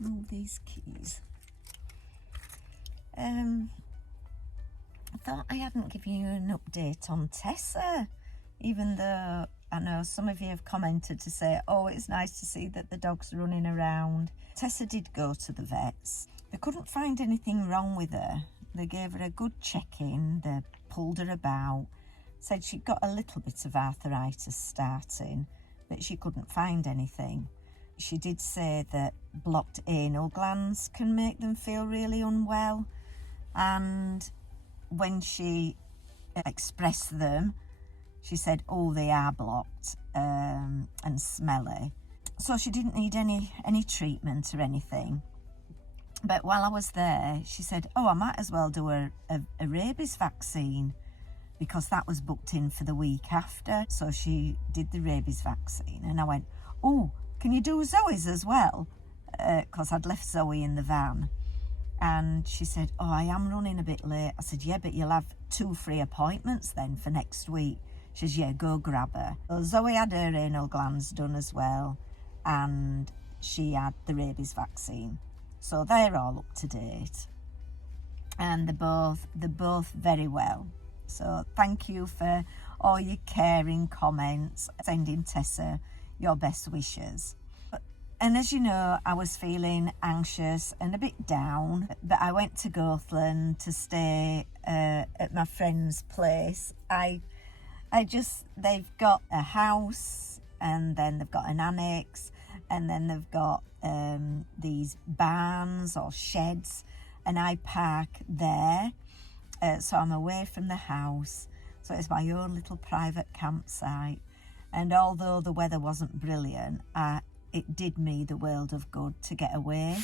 move these keys. I thought I hadn't given you an update on Tessa, even though I know some of you have commented to say, oh, it's nice to see that the dog's running around. Tessa did go to the vets. They couldn't find anything wrong with her. They gave her a good check-in, they pulled her about, said she'd got a little bit of arthritis starting, but she couldn't find anything. She did say that blocked anal glands can make them feel really unwell, and when she expressed them, she said, oh, they are blocked and smelly. So she didn't need any treatment or anything. But while I was there, she said, oh, I might as well do a rabies vaccine, because that was booked in for the week after. So she did the rabies vaccine. And I went, oh, can you do Zoe's as well? Because I'd left Zoe in the van. And she said, oh, I am running a bit late. I said, yeah, but you'll have 2 free appointments then for next week. She says, yeah, go grab her. So Zoe had her anal glands done as well, and she had the rabies vaccine. So they're all up to date. And they're both very well. So thank you for all your caring comments, sending Tessa your best wishes. And as you know, I was feeling anxious and a bit down, but I went to Gothland to stay at my friend's place. They've got a house, and then they've got an annex, and then they've got these barns or sheds, and I park there. So I'm away from the house. So it's my own little private campsite. And although the weather wasn't brilliant, it did me the world of good to get away.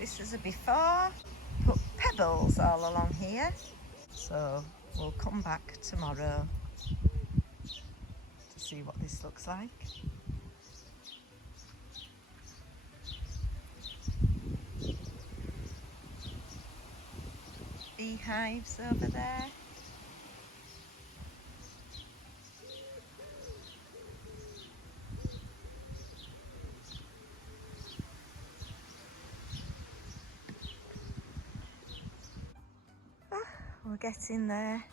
This was a before, put pebbles all along here. So we'll come back tomorrow to see what this looks like. Beehives over there. We're getting there.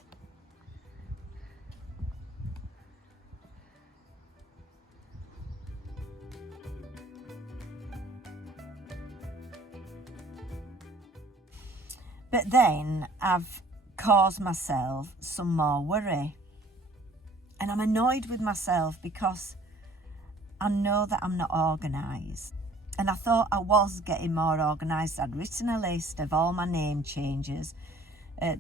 But then I've caused myself some more worry. And I'm annoyed with myself because I know that I'm not organised. And I thought I was getting more organised. I'd written a list of all my name changes.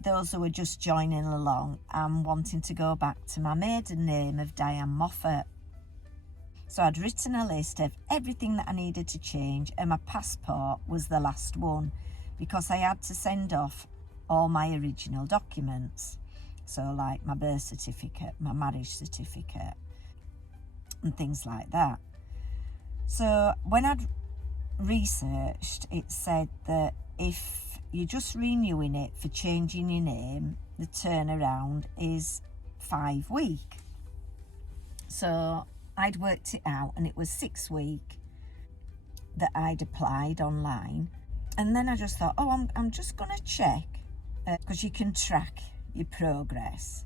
Those who were just joining along and wanting to go back to my maiden name of Diane Moffat. So I'd written a list of everything that I needed to change, and my passport was the last one because I had to send off all my original documents. So like my birth certificate, my marriage certificate. and things like that. So when I'd researched, it said that if you're just renewing it for changing your name, the turnaround is 5 weeks. So I'd worked it out, and it was 6 weeks that I'd applied online. And then I just thought, oh, I'm just going to check, because you can track your progress.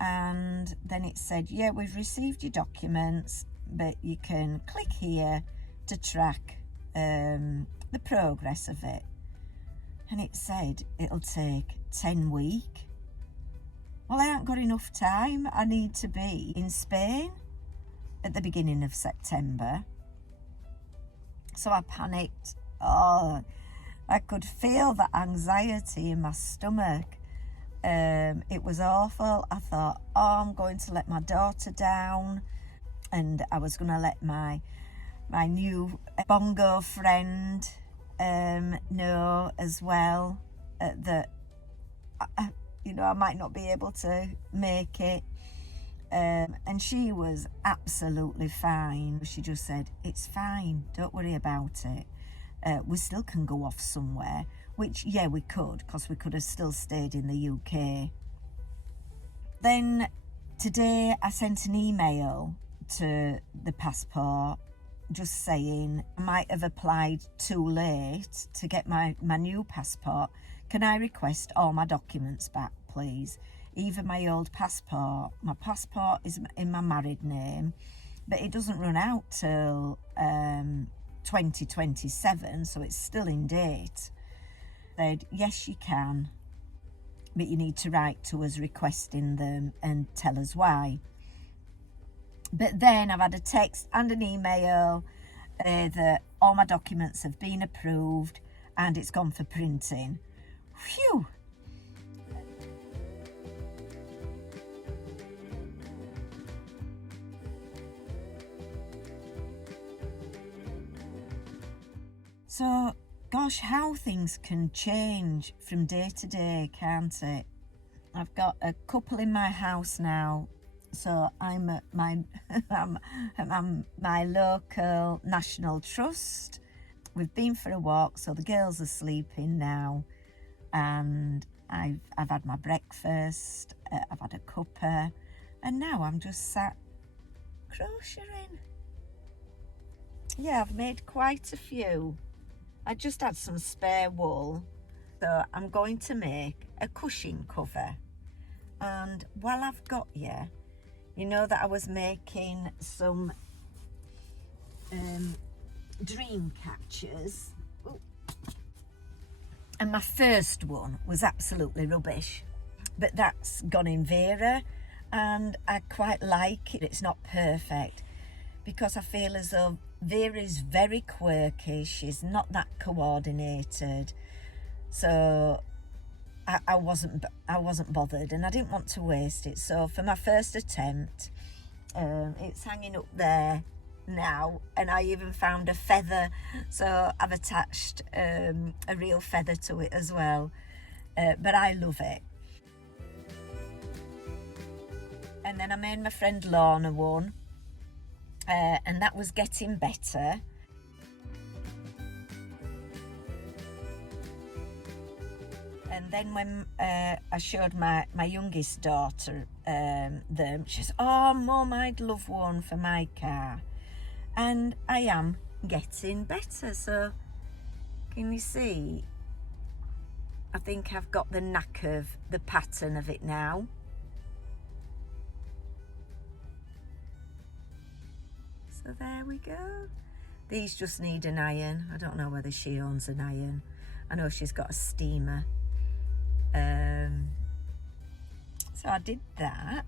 And then it said, yeah, we've received your documents, but you can click here to track the progress of it. And it said it'll take 10 weeks. Well, I haven't got enough time. I need to be in Spain at the beginning of September. So I panicked. Oh, I could feel the anxiety in my stomach. It was awful. I thought, oh, I'm going to let my daughter down, and I was going to let my new bongo friend know as well, that I might not be able to make it. And she was absolutely fine. She just said, it's fine, don't worry about it. We still can go off somewhere, which, yeah, we could, because we could have still stayed in the UK. Then today I sent an email to the passport just saying I might have applied too late to get my new passport. Can I request all my documents back, please? Even my old passport. My passport is in my married name, but it doesn't run out till 2027, so it's still in date. Said, yes, you can, but you need to write to us requesting them and tell us why. But then I've had a text and an email that all my documents have been approved and it's gone for printing. Phew! So, gosh, how things can change from day to day, can't it? I've got a couple in my house now. So I'm at my I'm my local National Trust. We've been for a walk, so the girls are sleeping now, and I've had my breakfast. I've had a cuppa, and now I'm just sat crocheting. Yeah, I've made quite a few. I just had some spare wool, so I'm going to make a cushion cover. And while I've got you know that I was making some dream catchers. Ooh. And my first one was absolutely rubbish, but that's gone in Vera, and I quite like it. It's not perfect because I feel as though Vera is very quirky. She's not that coordinated, so I wasn't bothered, and I didn't want to waste it. So for my first attempt, it's hanging up there now, and I even found a feather, so I've attached a real feather to it as well. But I love it. And then I made my friend Lorna one, and that was getting better. And then when I showed my youngest daughter them, she says, oh, Mum, I'd love one for my car. And I am getting better. So can you see? I think I've got the knack of the pattern of it now. So there we go. These just need an iron. I don't know whether she owns an iron. I know she's got a steamer. So I did that,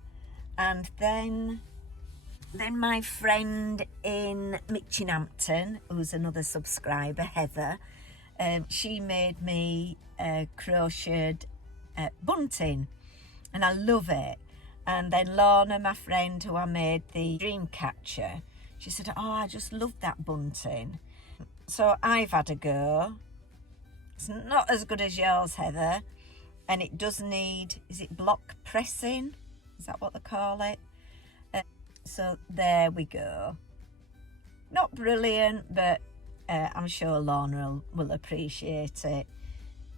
and then my friend in Mitchinhampton, who's another subscriber, Heather, she made me a crocheted bunting, and I love it. And then Lorna, my friend, who I made the dream catcher, she said, oh, I just love that bunting. So I've had a go. It's not as good as yours, Heather. And it does need, is it block pressing? Is that what they call it? So there we go. Not brilliant, but I'm sure Lorna will appreciate it.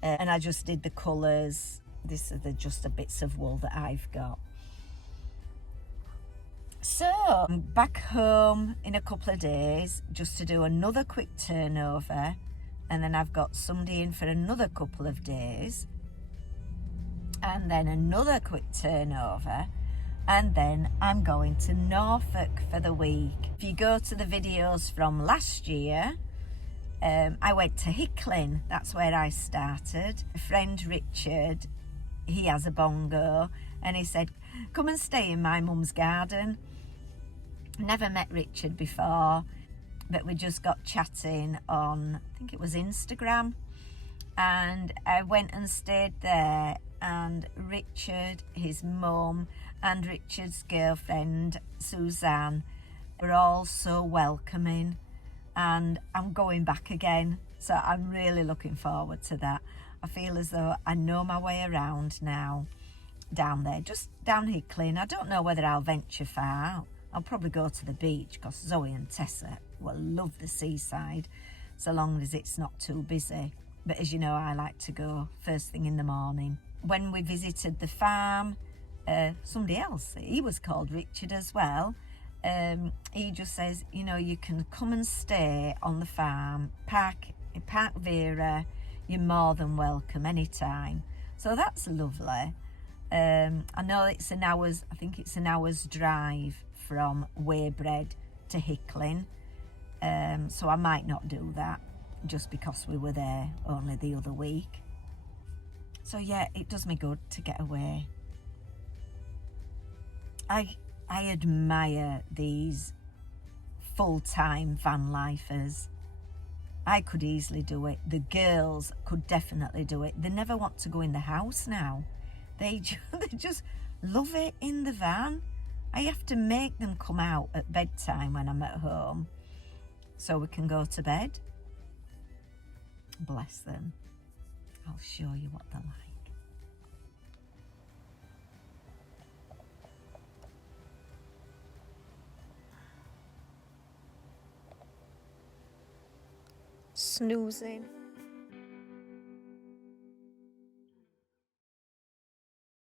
And I just did the colours. This is just the bits of wool that I've got. So I'm back home in a couple of days just to do another quick turnover, and then I've got somebody in for another couple of days, and then another quick turnover, and then I'm going to Norfolk for the week. If you go to the videos from last year, I went to Hickling. That's where I started. A friend Richard, he has a bongo, and he said, come and stay in my mum's garden. Never met Richard before, but we just got chatting on, I think it was Instagram, and I went and stayed there, and Richard, his mum, and Richard's girlfriend Suzanne were all so welcoming, and I'm going back again, so I'm really looking forward to that. I feel as though I know my way around now down there, just down Hickling. I don't know whether I'll venture far out. I'll probably go to the beach because Zoe and Tessa will love the seaside so long as it's not too busy. But as you know, I like to go first thing in the morning. When we visited the farm, somebody else, he was called Richard as well, he just says, you know, you can come and stay on the farm, park Vera, you're more than welcome anytime. So that's lovely. I know it's I think it's an hour's drive from Weybread to Hickling, so I might not do that just because we were there only the other week. So yeah, it does me good to get away. I admire these full-time van lifers. I could easily do it. The girls could definitely do it. They never want to go in the house now. They just love it in the van. I have to make them come out at bedtime when I'm at home so we can go to bed. Bless them. I'll show you what they're like. Snoozing.